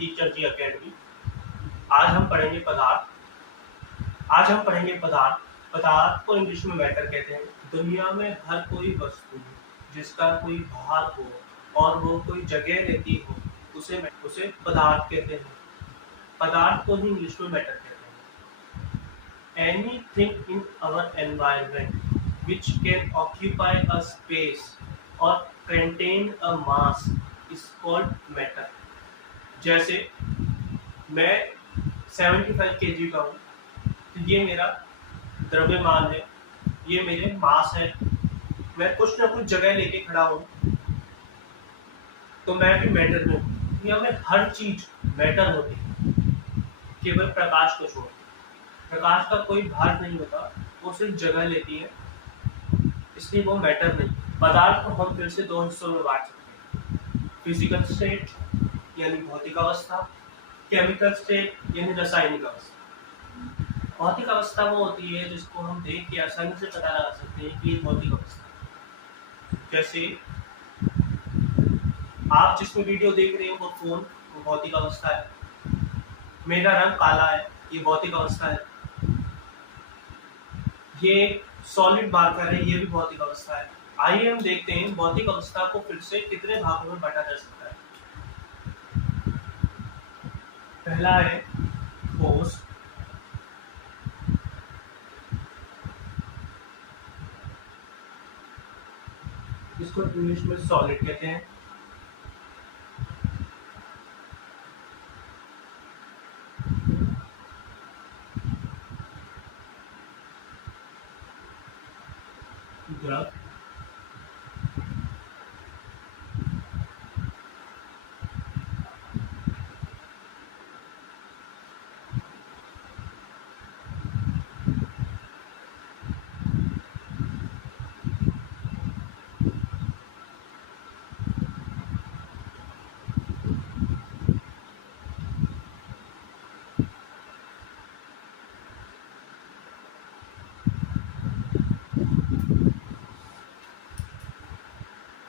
Teacher जी academy. आज हम पढ़ेंगे पदार्थ। पदार्थ को इंग्लिश में मैटर कहते हैं। दुनिया में हर कोई वस्तु जिसका कोई भार हो और वो कोई जगह लेती हो उसे पदार्थ कहते हैं। पदार्थ को ही इंग्लिश में मैटर कहते हैं। Anything in our environment which can occupy a space or contain a mass is called matter। जैसे मैं 75 kg का हूँ, तो ये मेरा द्रव्यमान है, ये मेरे मास है। मैं कुछ ना कुछ जगह लेके खड़ा हूँ, तो मैं भी मैटर में हूँ। दुनिया में हर चीज मैटर होती है, केवल प्रकाश को छोड़। प्रकाश का कोई भार नहीं होता, वो सिर्फ जगह लेती है, इसलिए वो मैटर नहीं। पदार्थ को हम फिर से दो हिस्सों में बांट सकते हैं, फिजिकल स्टेट यानी भौतिक अवस्था, केमिकल स्टेट यानी रासायनिक अवस्था। भौतिक अवस्था वो होती है जिसको हम देख के आसानी से पता लगा सकते हैं कि ये भौतिक अवस्था है। जैसे आप जिसमें वीडियो देख रहे हो वो फोन, वो भौतिक अवस्था है। मेरा रंग काला है, ये भौतिक अवस्था है। ये सॉलिड मार्कर है, ये भी भौतिक अवस्था है। आइए हम देखते हैं भौतिक अवस्था को फिर से कितने भागों में बांटा जा सकता है। पहला है ठोस, इसको इंग्लिश में सॉलिड कहते हैं। द्रव,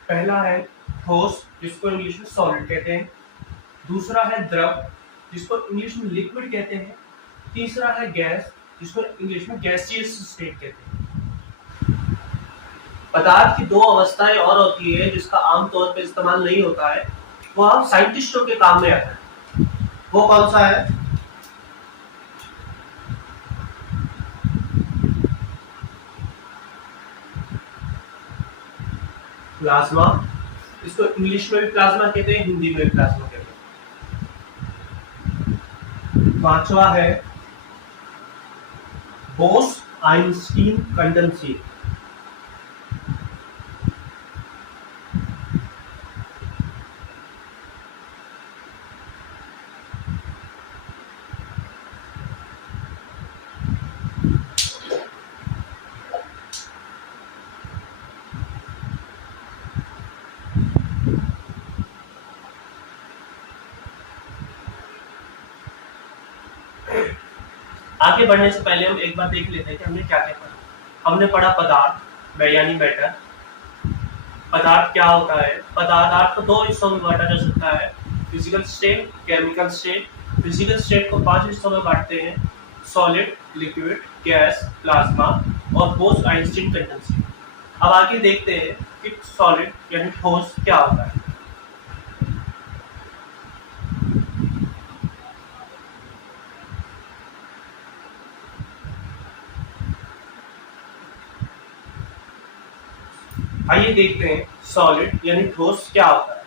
पहला है ठोस जिसको इंग्लिश में सॉलिड कहते हैं। दूसरा है द्रव जिसको इंग्लिश में लिक्विड कहते हैं। तीसरा है गैस जिसको इंग्लिश में गैसियस स्टेट कहते हैं। पदार्थ की दो अवस्थाएं और होती है जिसका आमतौर पर इस्तेमाल नहीं होता है, वो हम साइंटिस्टों के काम में आता है। वो कौन सा है? प्लाज्मा, इसको इंग्लिश में भी प्लाज्मा कहते हैं, हिंदी में भी प्लाज्मा कहते हैं। पांचवा है बोस-आइंस्टीन कंडेंसेट। आगे बढ़ने से पहले हम एक बार देख लेते हैं कि हमने क्या क्या पढ़ा। हमने पढ़ा पदार्थ यानी मैटर। पदार्थ क्या होता है? पदार्थ को दो हिस्सों में बांटा जा सकता है, physical state, chemical state. Physical state को 5 हिस्सों में बांटते हैं, सॉलिड, लिक्विड, गैस, प्लाज्मा और बोस-आइंस्टीन कंडेंसेट। अब आगे देखते हैं कि सॉलिड यानी ठोस क्या होता है। आइए देखते हैं सॉलिड यानी ठोस क्या होता है।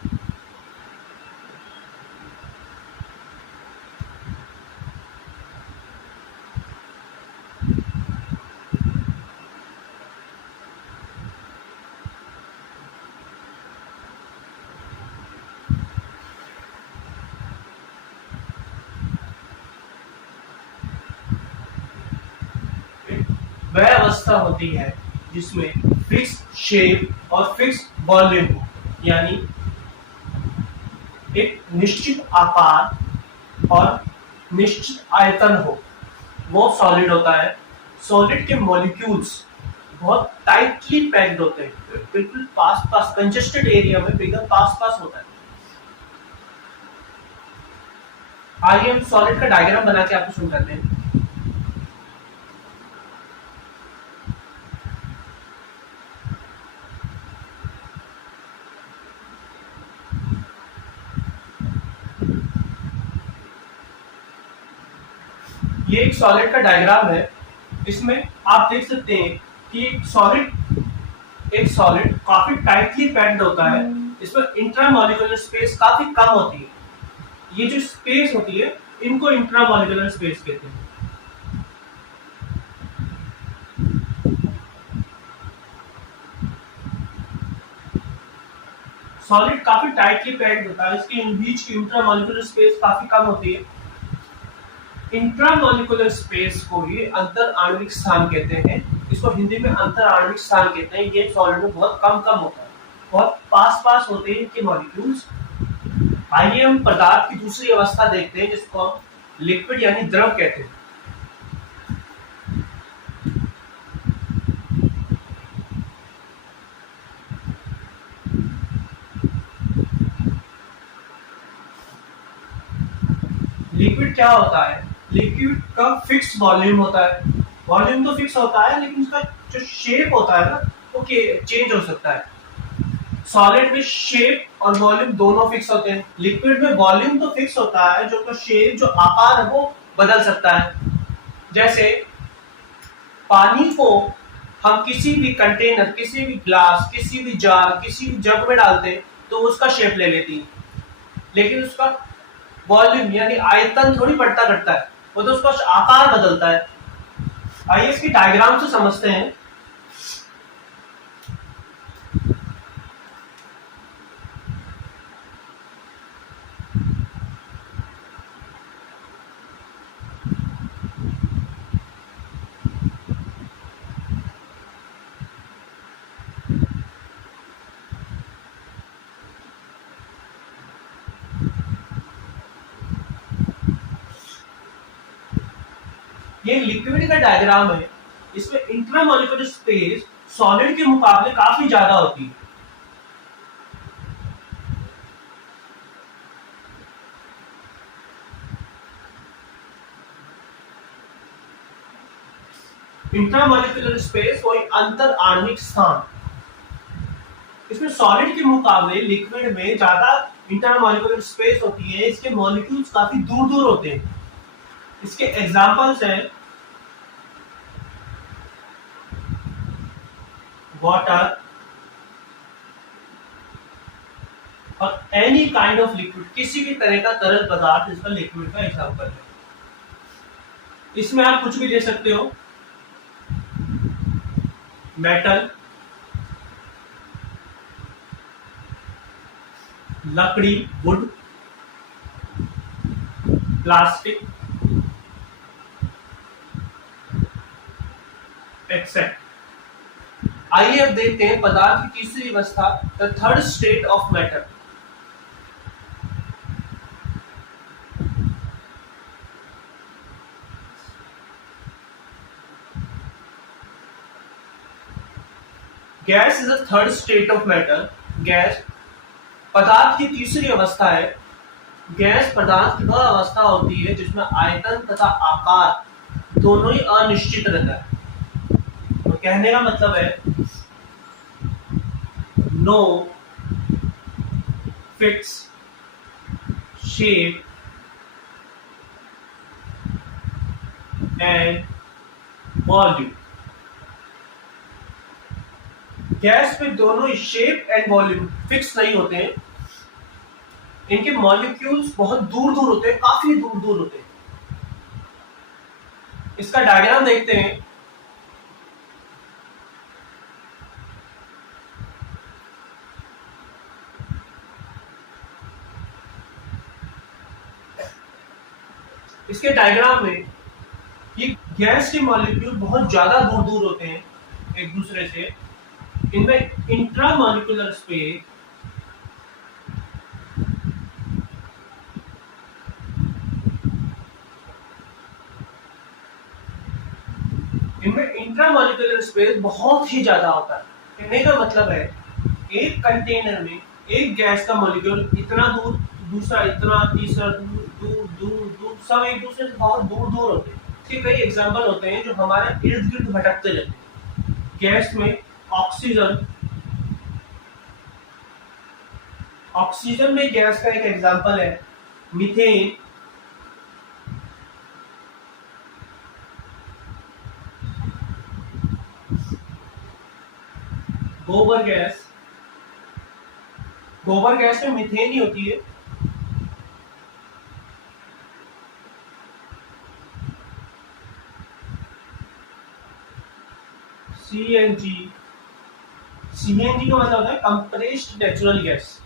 वह अवस्था होती है जिसमें फिक्स शेप और फिक्स वॉल्यूम हो, यानी एक निश्चित आकार और निश्चित आयतन हो, वो सॉलिड होता है। सॉलिड के मॉलिक्यूल्स बहुत टाइटली पैक्ड होते हैं, बिल्कुल पास कंजेस्टेड एरिया में बिल्कुल पास होता है। आइए हम सॉलिड का डायग्राम बना के आपको समझाते हैं। ये एक सॉलिड का डायग्राम है। इसमें आप देख सकते हैं कि एक सॉलिड काफी टाइटली पैक्ड होता है। इसमें इंट्रामॉलिक्यूलर स्पेस काफी कम होती है। ये जो स्पेस होती है इनको इंट्रामॉलिक्यूलर स्पेस कहते हैं। सॉलिड काफी टाइटली पैक्ड होता है, इसके बीच की इंट्रामॉलिक्यूलर स्पेस काफी कम होती है। इंट्रामॉलिक्यूलर स्पेस को ही अंतर आणविक स्थान कहते हैं। इसको हिंदी में अंतर आणविक स्थान कहते हैं। ये सॉलिड में बहुत कम होता है, बहुत पास होते हैं इनके मॉलिक्यूल्स। आइए हम पदार्थ की दूसरी अवस्था देखते हैं जिसको हम लिक्विड यानी द्रव कहते हैं। लिक्विड क्या होता है? लिक्विड का फिक्स वॉल्यूम होता है। वॉल्यूम तो फिक्स होता है लेकिन उसका जो शेप होता है ना वो चेंज हो सकता है। सॉलिड में शेप और वॉल्यूम दोनों फिक्स होते हैं। लिक्विड में वॉल्यूम तो फिक्स होता है, जो शेप जो आकार है वो बदल सकता है। जैसे पानी को हम किसी भी कंटेनर, किसी भी ग्लास, किसी भी जार, किसी भी जग में डालते हैं तो उसका शेप ले लेती है, लेकिन उसका वॉल्यूम यानी आयतन थोड़ी बढ़ता घटता है, वो तो उसका आकार बदलता है। आइए इसकी डायग्राम से समझते हैं। ये लिक्विड का डायग्राम है। इसमें इंट्रामॉलिक्यूलर स्पेस सॉलिड के मुकाबले काफी ज्यादा होती है। इंट्रामॉलिक्यूलर स्पेस कोई अंतर आणविक स्थान। इसमें सॉलिड के मुकाबले लिक्विड में ज्यादा इंटरमॉलिक्यूलर स्पेस होती है। इसके मॉलिक्यूल्स काफी दूर दूर होते हैं। इसके एग्जांपल्स हैं वाटर और एनी काइंड ऑफ लिक्विड, किसी भी तरह का तरल पदार्थ इसका लिक्विड का एग्जांपल है। इसमें आप कुछ भी ले सकते हो, मेटल, लकड़ी, वुड, प्लास्टिक, एक्सेट्रा। आइए अब देखते हैं पदार्थ की तीसरी अवस्था, the third state of matter. Gas is the third state of matter. Gas पदार्थ की तीसरी अवस्था है। गैस पदार्थ की वह अवस्था होती है जिसमें आयतन तथा आकार दोनों ही अनिश्चित रहता है। तो कहने का मतलब है no fix shape and volume. Gas में दोनों ही शेप एंड वॉल्यूम फिक्स नहीं होते हैं। इनके मॉलिक्यूल्स बहुत दूर दूर होते हैं, काफी दूर दूर होते हैं। इसका डायग्राम देखते हैं। इसके डायग्राम में ये गैस के मॉलिक्यूल बहुत ज्यादा दूर दूर होते हैं एक दूसरे से। इनमें इंट्रामॉलिक्यूलर स्पेस बहुत ही ज्यादा होता है। कहने का मतलब है एक कंटेनर में एक गैस का मॉलिक्यूल इतना दूर, दूसरा इतना, तीसरा दूर दूर दूर सब एक दूसरे से बहुत दूर दूर होते हैं। इसके कई एग्जाम्पल होते हैं जो हमारे इर्द गिर्द भटकते रहते हैं। गैस में ऑक्सीजन, ऑक्सीजन में गैस का एक एग्जाम्पल है मीथेन, गोबर गैस, गोबर गैस में मीथेन ही होती है। सीएनजी, सीएनजी का मतलब होता है कंप्रेस्ड नेचुरल गैस।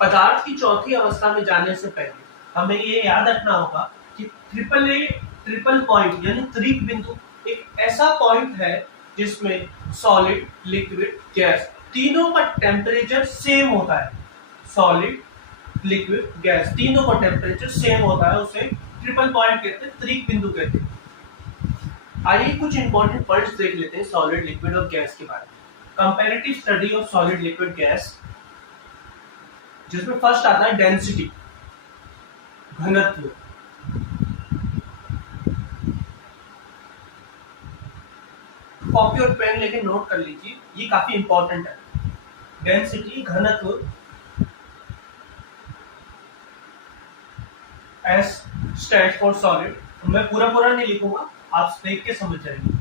पदार्थ की चौथी अवस्था में जाने से पहले हमें ये याद रखना होगा कि ट्रिपल पॉइंट यानी त्रिक बिंदु एक ऐसा पॉइंट है जिसमें सॉलिड, लिक्विड, गैस तीनों का टेम्परेचर सेम होता है। सॉलिड, लिक्विड, गैस तीनों का टेम्परेचर सेम होता है, उसे ट्रिपल पॉइंट कहते हैं, त्रिक बिंदु कहते हैं। आइए कुछ इंपॉर्टेंट पॉइंट्स देख लेते हैं सॉलिड, लिक्विड और गैस के बारे में। Comparative study of solid, liquid, gas, जिसमें फर्स्ट आता है डेंसिटी, घनत्व। कॉपी और पेन लेके नोट कर लीजिए, ये काफी इंपॉर्टेंट है। डेंसिटी, घनत्व, एस स्टैंड्स फॉर सॉलिड। मैं पूरा नहीं लिखूंगा, आप देख के समझ जाएंगे।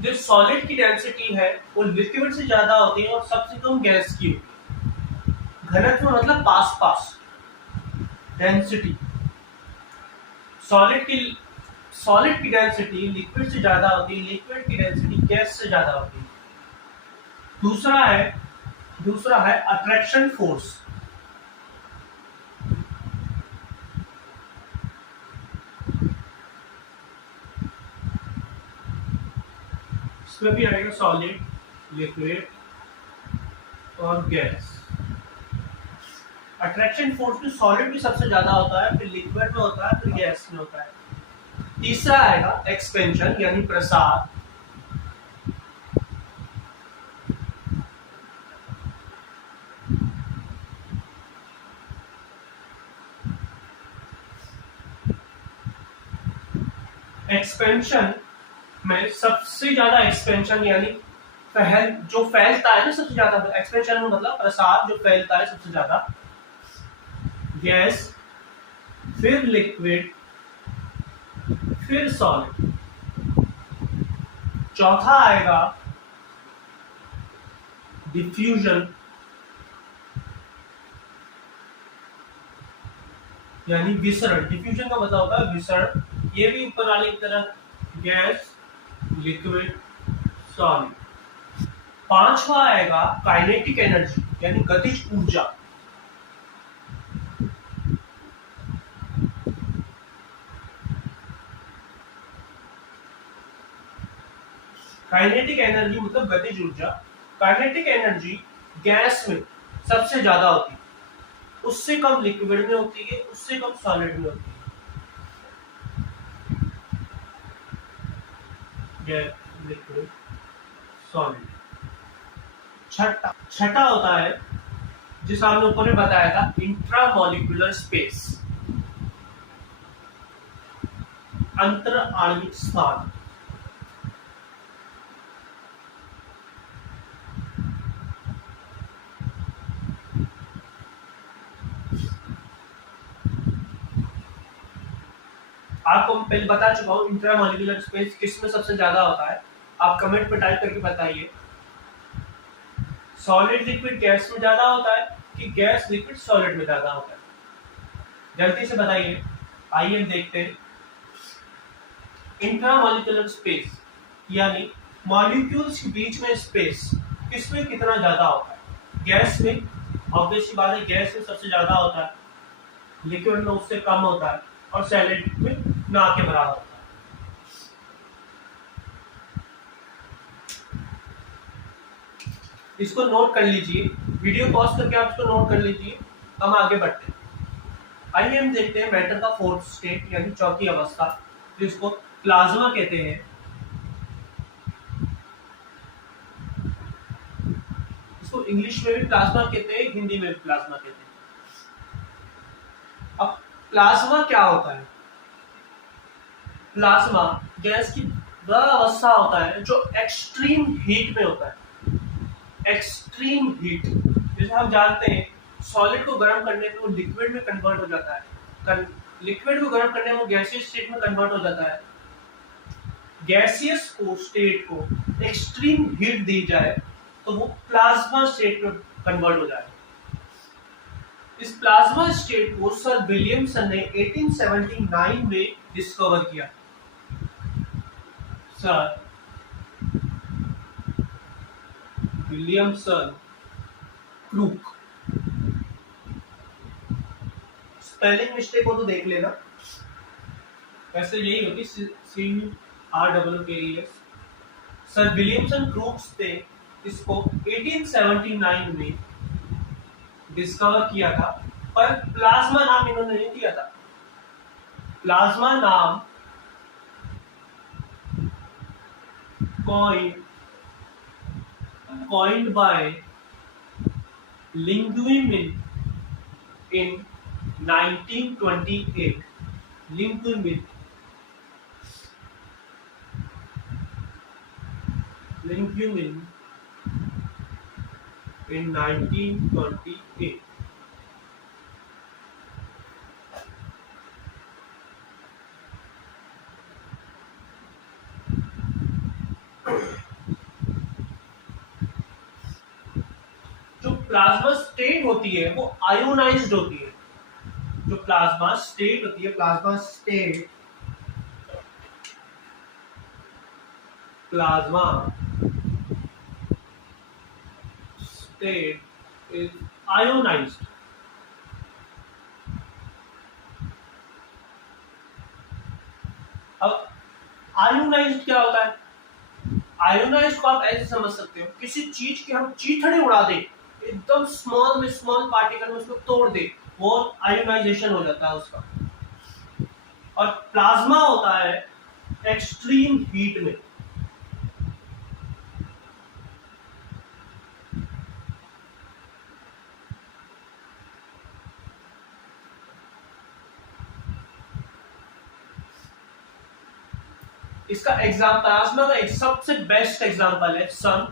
जो सॉलिड की डेंसिटी है वो लिक्विड से ज्यादा होती है और सबसे कम गैस की होती है। घनत्व मतलब पास पास। डेंसिटी, सॉलिड की डेंसिटी लिक्विड से ज्यादा होती है, लिक्विड की डेंसिटी गैस से ज्यादा होती है। दूसरा है अट्रैक्शन फोर्स। इसमें भी आएगा सॉलिड, लिक्विड और गैस। अट्रैक्शन फोर्स में सॉलिड भी सबसे ज्यादा होता है, फिर लिक्विड में होता है, फिर गैस में होता है। तीसरा आएगा एक्सपेंशन यानी प्रसार। एक्सपेंशन में सबसे ज्यादा एक्सपेंशन यानी जो फैलता है ना सबसे ज्यादा, एक्सपेंशन में मतलब प्रसार जो फैलता है सबसे ज्यादा। गैस, फिर लिक्विड, फिर सॉलिड। चौथा आएगा डिफ्यूजन यानी विसरण। डिफ्यूजन का मतलब होता है विसरण। ये भी ऊपर वाले की तरह गैस, लिक्विड, सॉलिड। पांचवा आएगा काइनेटिक एनर्जी यानी गतिज ऊर्जा। काइनेटिक एनर्जी मतलब गतिज ऊर्जा। काइनेटिक एनर्जी गैस में सबसे ज्यादा होती है, उससे कम लिक्विड में होती है, उससे कम सॉलिड में होती है। Gas, liquid, solid. छठा होता है जिसे हमने ऊपर में बताया था इंट्रामॉलिक्यूलर स्पेस, अंतर आणविक स्थान। आपको मैं पहले बता चुका हूं इंट्रामॉलिक्यूलर स्पेस किस में सबसे ज्यादा होता है। आप कमेंट पे टाइप करके बताइए सॉलिड लिक्विड गैस में ज्यादा होता है कि गैस लिक्विड सॉलिड में ज्यादा होता है, जल्दी से बताइए। आइए देखते हैं। इंट्रामॉलिक्यूलर स्पेस यानी मॉलिक्यूल्स के बीच में स्पेस किसमें कितना ज्यादा होता है। गैस में ऑब्वियसली बात है, गैस में सबसे ज्यादा होता है, लिक्विड में उससे कम होता है और सॉलिड में ना के बराबर होता है। इसको नोट कर लीजिए, वीडियो पॉज करके आप इसको नोट कर लीजिए। हम आगे बढ़ते हैं। आइए हम देखते हैं मैटर का फोर्थ स्टेट यानी चौथी अवस्था, जिसको प्लाज्मा कहते हैं। इंग्लिश में भी प्लाज्मा कहते हैं, हिंदी में भी प्लाज्मा कहते हैं। अब प्लाज्मा क्या होता है? प्लाज्मा गैस की वह अवस्था होता है जो एक्सट्रीम हीट में होता है। एक्सट्रीम हीट, जैसे हम जानते हैं सॉलिड को गर्म करने पे वो लिक्विड में कन्वर्ट हो जाता है, लिक्विड को गर्म करने में वो गैसियस स्टेट में कन्वर्ट हो जाता है। गैसियस को स्टेट को एक्सट्रीम हीट दी जाए तो वो प्लाज्मा स्टेट में कन्वर्ट हो जाए। इस प्लाज्मा स्टेट को सर विलियमसन ने 1879 में डिस्कवर किया। Sir William crook, spelling mistake हो तो देख लेना, वैसे यही होगी CRWKES। सर विलियमसन क्रूक्स ने इसको 1879 में डिस्कवर किया था, पर प्लाज्मा नाम इन्होंने नहीं दिया था। प्लाज्मा नाम coined by Linguimin in 1928. Linguimin in 1928. जो प्लाज्मा स्टेट होती है वो आयोनाइज्ड होती है। जो प्लाज्मा स्टेट होती है, प्लाज्मा स्टेट इज आयोनाइज्ड। अब आयोनाइज्ड क्या होता है? आयोनाइज्ड को आप ऐसे समझ सकते हो, किसी चीज के हम चीथड़े उड़ा दे, एकदम स्मॉल में स्मॉल पार्टिकल में उसको तोड़ दे, वो आयोनाइजेशन हो जाता है उसका। और प्लाज्मा होता है एक्सट्रीम हीट में। इसका प्लाज्मा का एक सबसे बेस्ट एग्जांपल है सन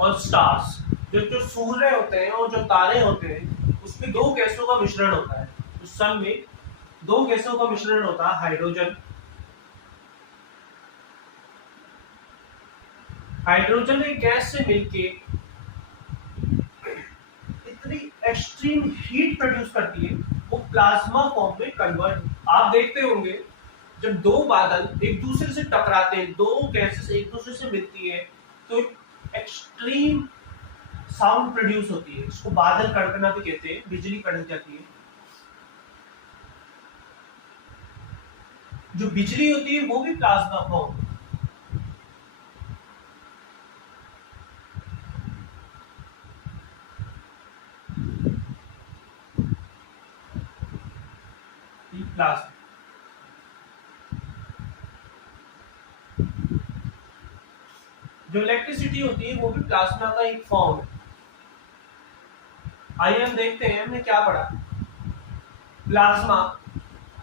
और स्टार्स। जो सूर्य होते हैं और जो तारे होते हैं उसमें दो गैसों का मिश्रण होता है। तो सन में दो गैसों का मिश्रण होता है, हाइड्रोजन एक गैस से मिलके इतनी एक्सट्रीम हीट प्रोड्यूस करती है वो प्लाज्मा फॉर्म में कन्वर्ट। आप देखते होंगे जब दो बादल एक दूसरे से टकराते हैं, दो गैसेस एक दूसरे से मिलती है तो एक्सट्रीम साउंड प्रोड्यूस होती है। इसको बादल कड़कना भी कहते हैं, बिजली कड़क जाती है। जो बिजली होती है वो भी प्लाज्मा फॉर्म। प्लाज्मा जो इलेक्ट्रिसिटी होती है वो भी प्लाज्मा का एक फॉर्म है। आइए हम देखते हैं हमने क्या पढ़ा। प्लाज्मा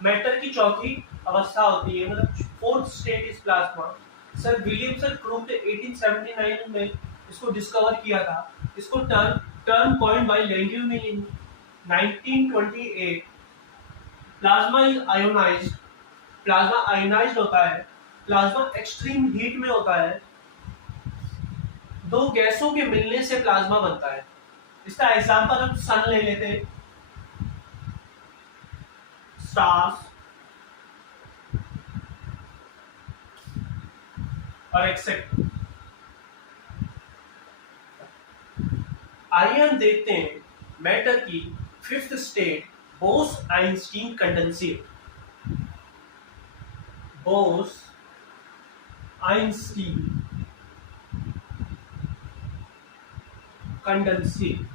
मैटर की चौथी अवस्था होती है, मतलब fourth state is plasma. Sir William Crookes ने 1879 में इसको डिस्कवर किया था। इसको term coined by Langmuir in 1928। Plasma is ionised. Plasma ionised होता है, प्लाज्मा एक्सट्रीम हीट में होता है, दो गैसों के मिलने से प्लाज्मा बनता है। इसका एग्जांपल हम सन ले लेते हैं, स्टार्स और एक्सेट्रा। आइए हम देखते हैं मैटर की fifth state, Bose-Einstein condensate. Bose-Einstein condensate.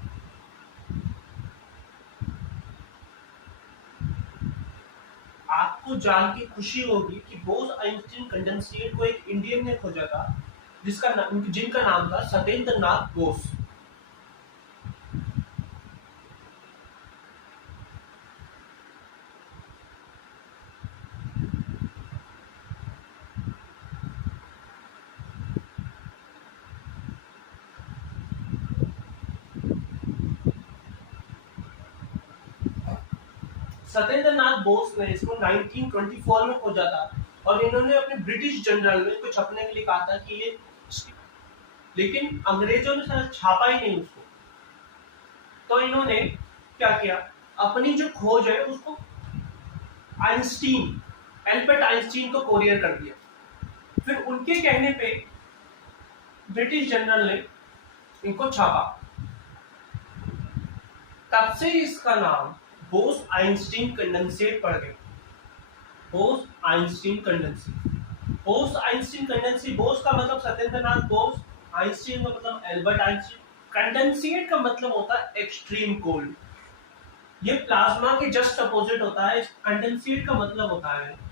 आपको जान के खुशी होगी कि बोस-आइंस्टीन कंडेंसेट को एक इंडियन ने खोजा था जिनका नाम था सत्येंद्र नाथ बोस। सत्येंद्र नाथ बोस ने इसको 1924 में खोजा था और इन्होंने अपने ब्रिटिश जर्नल में कुछ छपने के लिए कहा था कि ये, लेकिन अंग्रेजों ने शायद छापा ही नहीं उसको। तो इन्होंने क्या किया, अपनी जो खोज है उसको आइंस्टीन, एल्बर्ट आइंस्टीन को कोरियर कर दिया। फिर उनके कहने पे ब्रिटिश जर्नल ने इनको छापा। तब से इसका नाम बोस आइंस्टीन कंडेंसेट पड़ गया। Bose Einstein condensate, Bose Einstein condensate. Bose का मतलब सत्येंद्र नाथ बोस, आइंस्टीन का मतलब एल्बर्ट आइंस्टीन, कंडेंसेट का मतलब होता है एक्सट्रीम कोल्ड। ये प्लाज्मा के जस्ट अपोजिट होता है। कंडेंसेट का मतलब होता है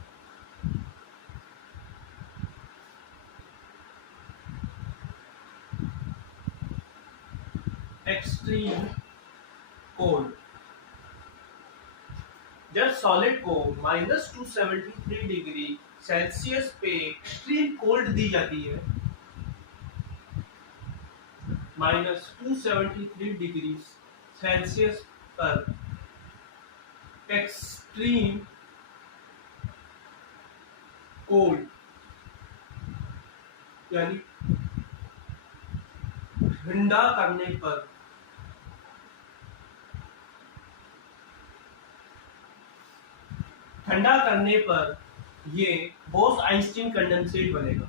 एक्सट्रीम कोल्ड। जब सॉलिड को -273 डिग्री सेल्सियस पे एक्सट्रीम कोल्ड दी जाती है, -273 डिग्री सेल्सियस पर एक्सट्रीम कोल्ड, यानी ठंडा करने पर ये बोस आइंस्टीन कंडेंसेट बनेगा।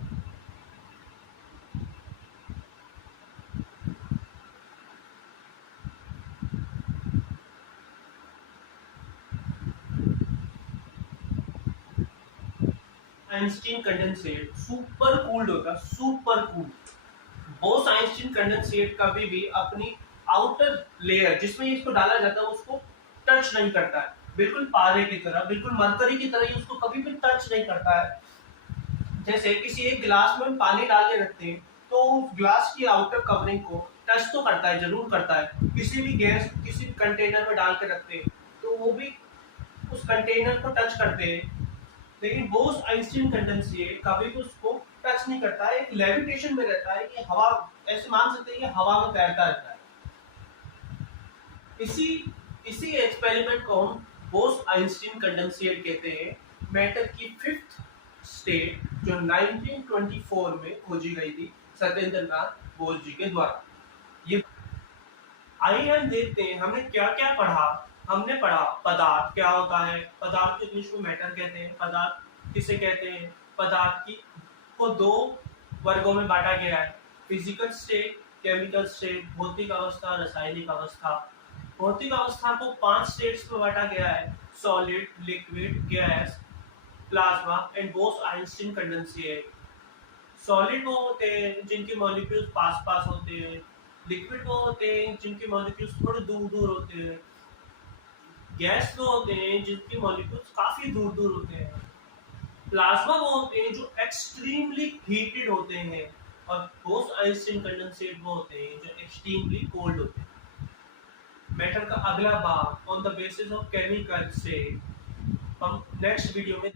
आइंस्टीन कंडेंसेट सुपर कूल्ड होगा, super cooled. Bose Einstein condensate कभी भी अपनी आउटर लेयर जिसमें इसको डाला जाता है उसको टच नहीं करता है, बिल्कुल पारे की तरह, बिल्कुल मरकरी की तरह ही उसको कभी भी टच नहीं करता है। जैसे किसी एक गिलास में पानी डाल के रखते हैं तो उस ग्लास की आउटर कवरिंग को टच तो करता है, जरूर करता है। किसी भी गैस किसी कंटेनर में डाल के रखते हैं तो वो भी उस कंटेनर को टच करते हैं, लेकिन बोस आइंस्टीन कंडेंसेट कभी भी उसको टच नहीं करता है। एक लेविटेशन में रहता है, ये हवा, ऐसे मान सकते हैं ये हवा में तैरता रहता है। इसी एक्सपेरिमेंट को हम बोस आइंस्टीन कंडेंसेट कहते हैं। मैटर की फिफ्थ स्टेट जो 1924 में खोजी गई थी सत्येंद्र नाथ बोस जी के द्वारा। ये आइए हम देखते हैं हमने क्या क्या पढ़ा। हमने पढ़ा पदार्थ क्या होता है, पदार्थ को इंग्लिश में मैटर कहते हैं। पदार्थ किसे कहते हैं, पदार्थ की को दो वर्गों में बांटा गया है, फिजिकल स्टेट, केमिकल स्टेट, भौतिक अवस्था, रासायनिक अवस्था। भौतिक अवस्था को 5 स्टेट्स में बांटा गया है, solid, liquid, gas, plasma and boss Einstein condensate. Solid वो होते हैं जिनके मॉलिक्यूल्स पास पास होते हैं, लिक्विड वो होते हैं जिनके मॉलिक्यूल्स थोड़े दूर दूर होते हैं, गैस वो होते हैं जिनके मॉलिक्यूल्स काफी दूर दूर होते हैं, प्लाज्मा वो होते हैं जो एक्सट्रीमली हीटेड होते हैं, और बोस आइंस्टीन कंडेंसेट वो होते हैं जो एक्सट्रीमली कोल्ड होते हैं। मैटर का अगला भाग on the basis of chemical से हम नेक्स्ट वीडियो में